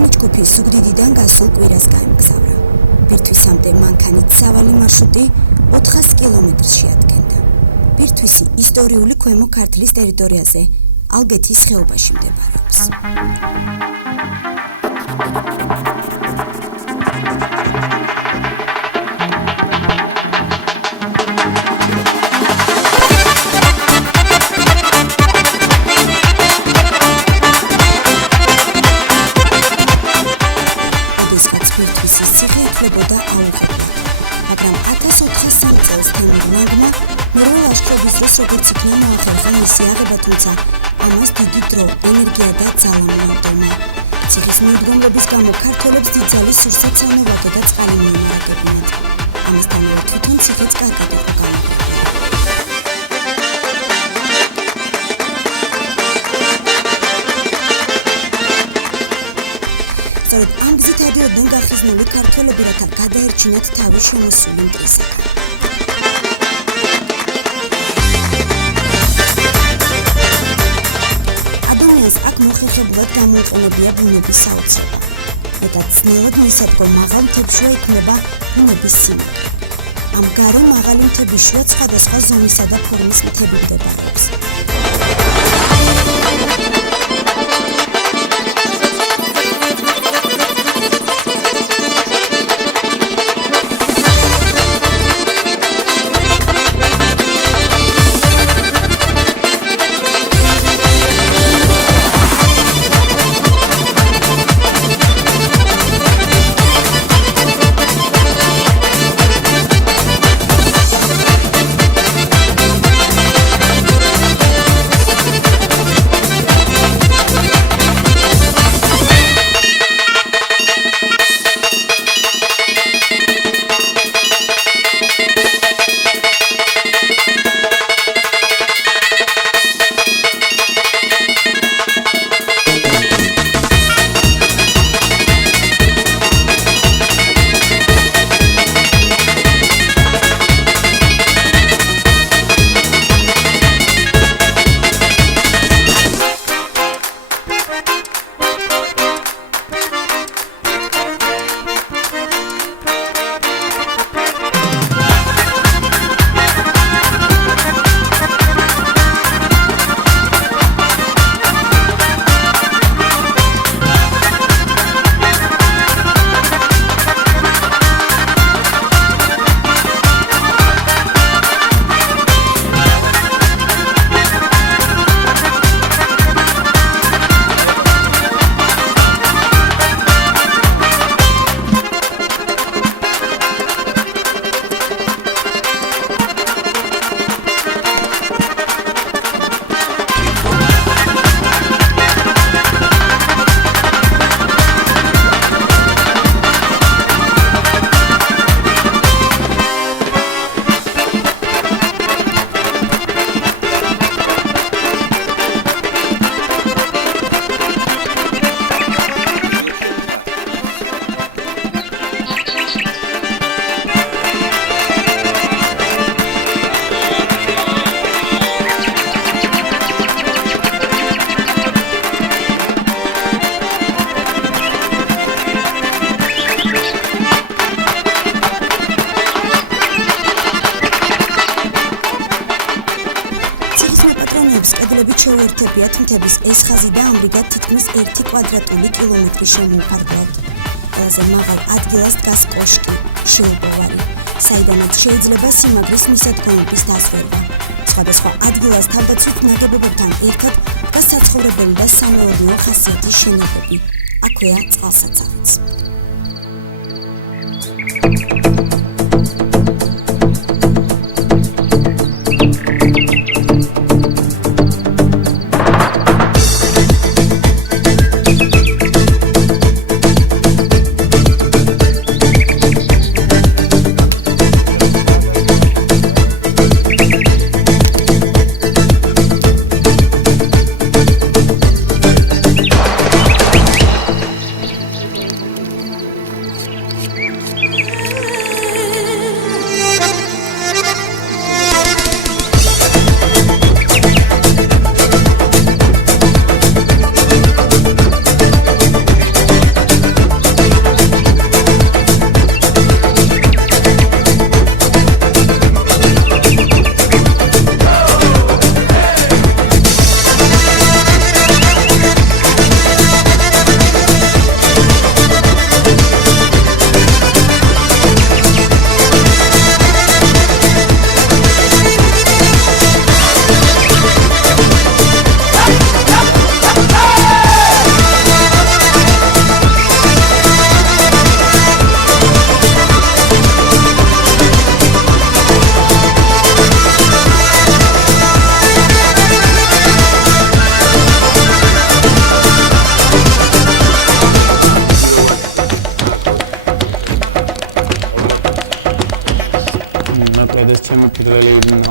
მთლიანი ჯგუფი ზუგდიდიდან გასულ კვირას გაემგზავრა. ბირთვისამდე მანქანით სავალი მარშრუტი 400 კილომეტრს შეადგენდა. ბირთვისი ისტორიული ქვემო ქართლის ტერიტორიაზე, ალგეთის ხეობაში მდებარეობს. მაგრამ 1403 წელს თემურ ლანგმა მერვე ლაშქრობის დროს როგორც იქნა მოახერხა მისი აღება, თუმცა ამას დიდი დრო, ენერგია და ძალა მოადომა. ციხის მიუდგომლობის გამო ქართველებს დიდძალი სურსათსაუნო ვადო და წყალი მიემარაგებინათ. ამისთანავე თვითონ ციხეც კარგად იყო გამოყოფილი. სწორედ ამ გზით ადიოდნენ გახიზნული ქართველები, რათა გადაერჩინათ თავი შემოსული მტრისაგან. ადამიანს აქ მოხერხებულად გამოუყენებია ბუნების საოცრება. მეტად ძნელად მისადგო მაღალ მთებშუა იქმნება ბუნების სიმაგრე. ამ გარე მაღალი მთების შუა სხვადასხვა ზომისა და ფორმის მთები მდებარეობს. შეუერთებიათ მთების ეს ხაზი და ამრიგად თითქმის 1 კვადრატული კილომეტრი შემოუხარგლავთ. ყველაზე მაღალ ადგილას დგას კოშკი, შეუბოვარი, საიდანაც შეიძლება სიმაგრის მისადგომების დაზღვევა. სხვადასხვა ადგილას თავდაცვით ნაგებობებთან ერთად დგას საცხოვრებელი და სამეურნეო ხასიათის შენობები. აქვეა წყალსაცავიც.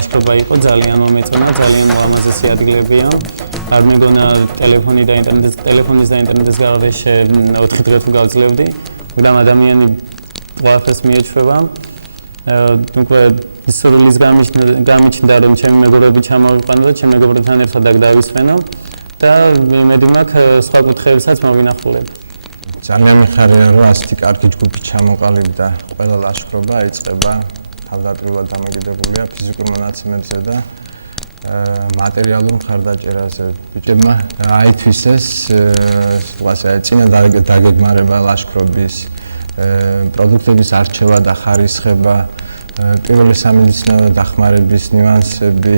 ლაშქრობა იყო ძალიან მომეწონა, ძალიან მოამაზესი ადგილებია. არ მეგონა ტელეფონის და ინტერნეტის გარეშე 4 დღე თუ გავძლევდი, მაგრამ ადამიანი ყველაფერს მიეჩვევა. უკვე სურვილის გამიჩნდა რომ ჩემი მეგობრები ჩამოვიყვანო და ჩემი მეგობრებთან ერთად აქ დავისვენო და იმედი მაქვს სხვა კუთხეებსაც მოვინახულებ. ძალიან მიხარია რომ ასეთი კარგი ჯგუფი ჩამოყალიბდა, ყველა ლაშქრობა იწყება თავდაპირველად დამოკიდებულია ფიზიკურ მონაცემებზე და მატერიალურ მხარდაჭერაზე. ბიჭებმა აითვისეს წინა დაგეგმარება ლაშქრობის, პროდუქტების არჩევა და ხარისხება, პირველი სამედიცინო დახმარების ნიუანსები,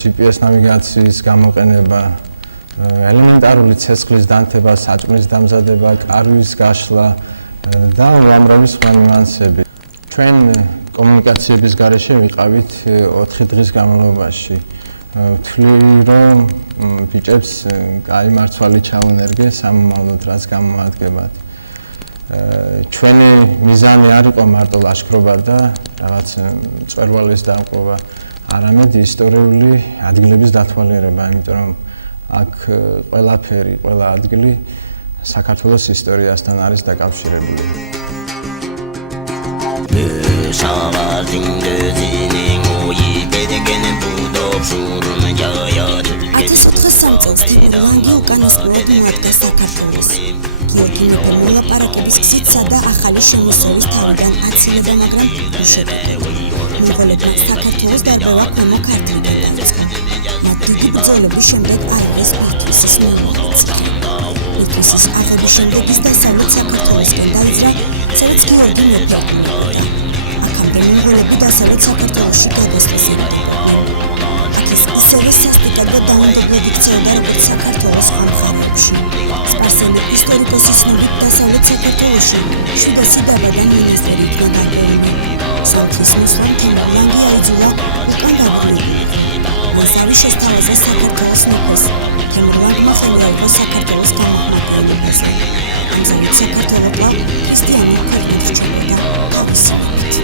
GPS ნავიგაციის გამოყენება, ელემენტარული ცეცხლის დანთება, საჭმლის დამზადება, კარვის გაშლა და უამრავი სხვა ნიუანსები. ჩვენ კომუნიკაციების გარეშე ვიყავით 4 დღის განმავლობაში. ვთვლი რომ ბიჭებს კაი მარცვალი ჩაუნერგე სამომავლოდ რაც გამოადგებათ. ჩვენი მიზანი არ იყო მარტო ლაშქრობა და რაღაც მწვერვალის დამყრობა, არამედ ისტორიული ადგილების დათვალიერება, იმიტომ რომ აქ ყველაფერი, ყველა ადგილი საქართველოს ისტორიასთან არის დაკავშირებული. 1403 წელს თბილისში უკანასკნელად მოადგა საქართველოს. გიორგი მეფემ მოლაპარაკების გზით სადა ახალი შემოსევის თავიდან აცილება, მაგრამ უშედეგო. მონღოლებმა საქართველოს დარბევა ქვემო ქართლიდან დაიწყო. მათ დიდი ბრძოლების შემდეგ აიღეს პარტიის მომენტი. პარტიის აღების შემდეგ ის დასავლეთ საქართველოსკენ დაიძრა, სადაც გიორგი მეფე აკმაყოფილდა. აქამდე მონღოლები დასავლეთ საქართველოში გადასახლდნენ. ისევე სასტიკად და დაუნდობლად იქცეოდა როგორც საქართველოს ხალხებში. სპარსელი ისტორიკოსის ცნობით დასავლეთ საქართველოში შვიდასი დაბა და მონასტერი იქნა დაგროვებული. სამთის მოსვლამ თემურლენგი აიძულა უკან დაბრძოლება. მასავე შესთავაზა საქართველოს მეფეს. თემურლენგმა ხელი აიღო საქართველოს გამოყენებაზე. ამჟამად საქართველო ქრისტიანი ქვეყნად რჩებოდა თავისი მეთით.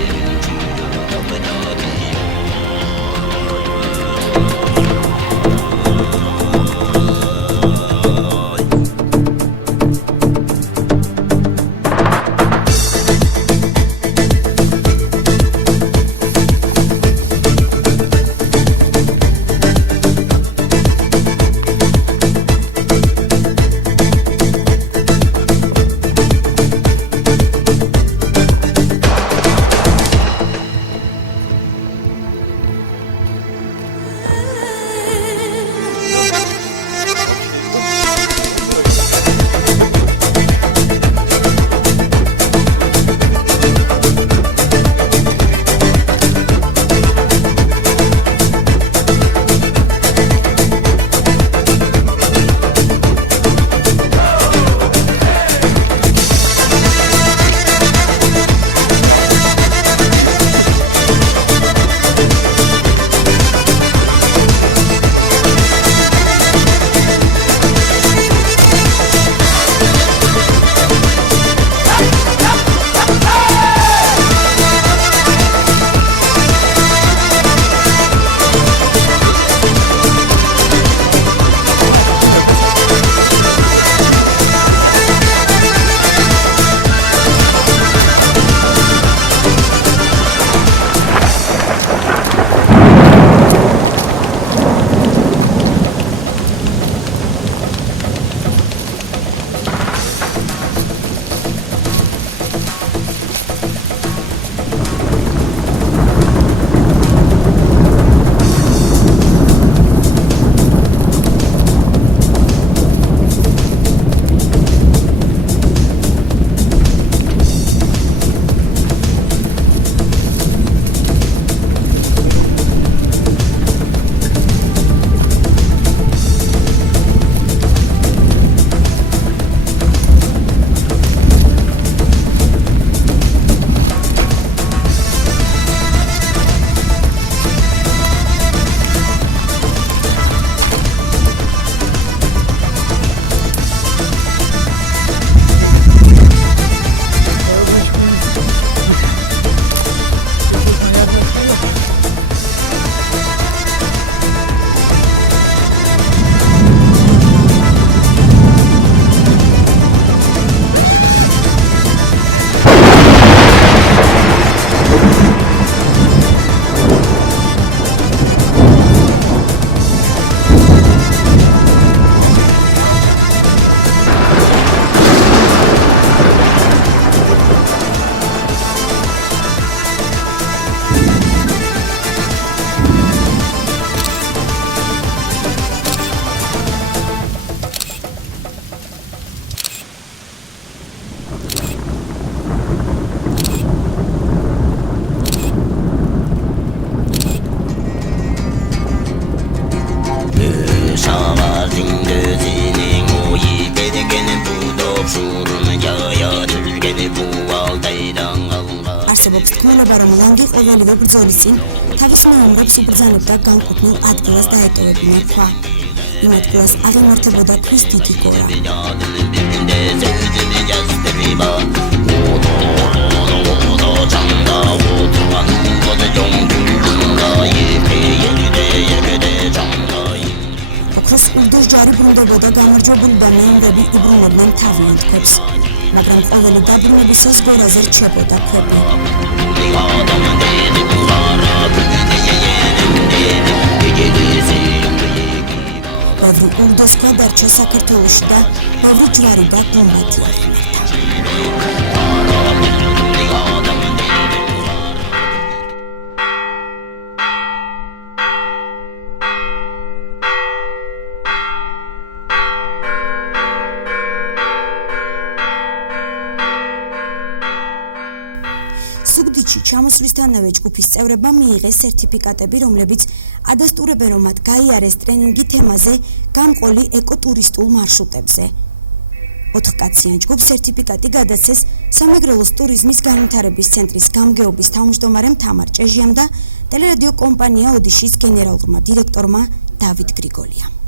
სარქმენება, რომ ლანგი ყოველივე ბრძოლის წინ თავის მეომრებს უბრძანებდა განკუთვნილ ადგილას დაეტოვებინა ქვა. იმ ადგილას აღემართებოდა ქვის დიდი გორა. ოქროს ურდოშჯარი ბრუნდებოდა გამარჯვებული და მეომრები უბრუნებდნენ თავიანთ ქვებს. მაგრამ ყოველი დაბრუნებისას გორაზე რჩებოდა ქვები. ბევრი ურდოს ქვა დარჩა საქართველოში და ბევრი ჯვარი და გუმბათი აღიმართა. სუგდიდში ჩამოსვლისთანავე ჯგუფის წევრებმა მიიღეს სერტიფიკატები, რომლებიც ადასტურებენ, რომ მათ გაიარეს ტრენინგი თემაზე გამყოლი ეკოტურისტულ მარშრუტებზე. 4 კაციან ჯგუფს სერტიფიკატი გადაცეს სამეგრელოს ტურიზმის განვითარების ცენტრის გამგეობის თავმჯდომარემ თამარ ჭეჟიამ და ტელერადიო კომპანია ოდიშის გენერალურმა დირექტორმა დავით გრიგოლიამ.